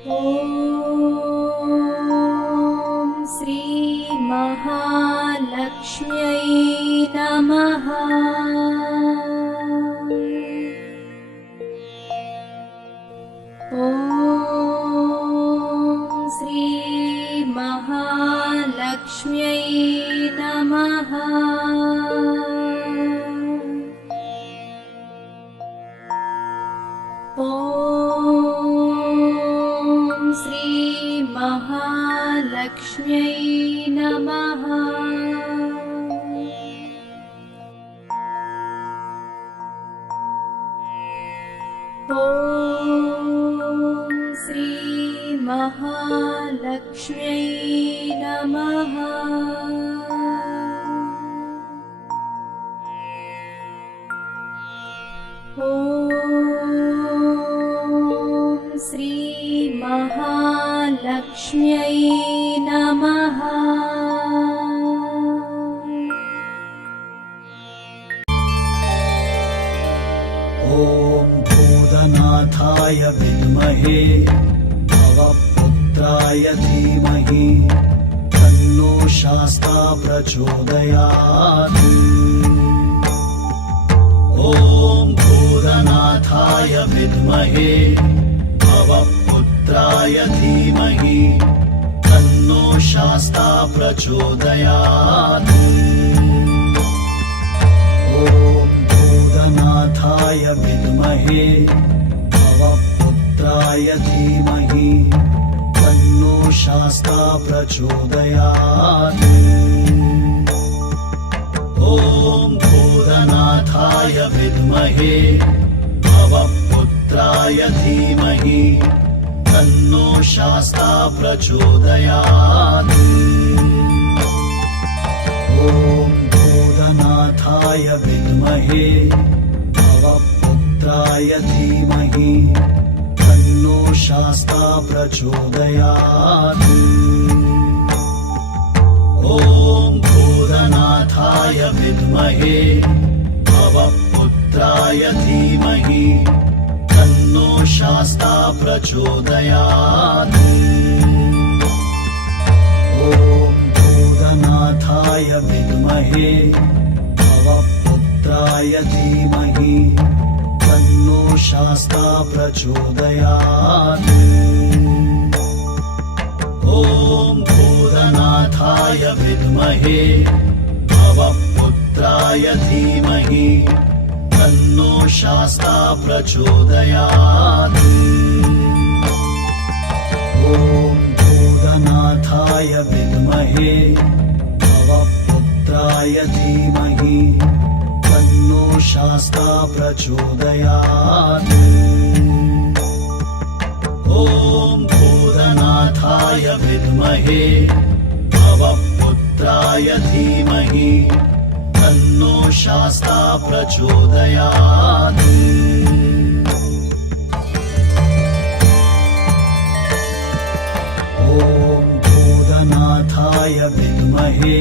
ॐ श्री महालक्ष्म्यै नमः। ॐ श्री महालक्ष्म्यै नमः। ॐ श्री महालक्ष्म्यै नमः। ॐ श्री महालक्ष्म्यै नमः। ॐ श्री महालक्ष्म्यै नमः। ॐ भूतनाथाय विद्महे भवपुत्राय धीमहि तन्नो शास्ता प्रचोदयात्। ॐ भूतनाथाय विद्महे भवपुत्राय धीमहि तन्नो शास्ता प्रचोदयात्। ॐ भूतनाथाय विद्महे भवपुत्राय धीमहि तन्नो शास्ता प्रचोदयात्। ॐ भूतनाथाय विद्महे भवपुत्राय धीमहि तन्नो शास्ता प्रचोदयात्। ॐ भूतनाथाय विद्महे भवपुत्राय धीमहि तन्नो शास्ता प्रचोदयात्। ॐ भूतनाथाय विद्महे भवपुत्राय धीमहि तन्नो शास्ता प्रचोदयात्। ॐ भूतनाथाय विद्महे भवपुत्राय धीमहि तन्नो शास्ता प्रचोदयात्। ॐ भूतनाथाय विद्महे भवपुत्राय धीमहि तन्नो शास्ता प्रचोदयात्। ॐ भूतनाथाय विद्महे भवपुत्राय धीमहि तन्नो शास्ता प्रचोदयात्। ॐ भूतनाथाय विद्महे भवपुत्राय धीमहि तन्नो शास्ता प्रचोदयात्। ॐ भूतनाथाय विद्महे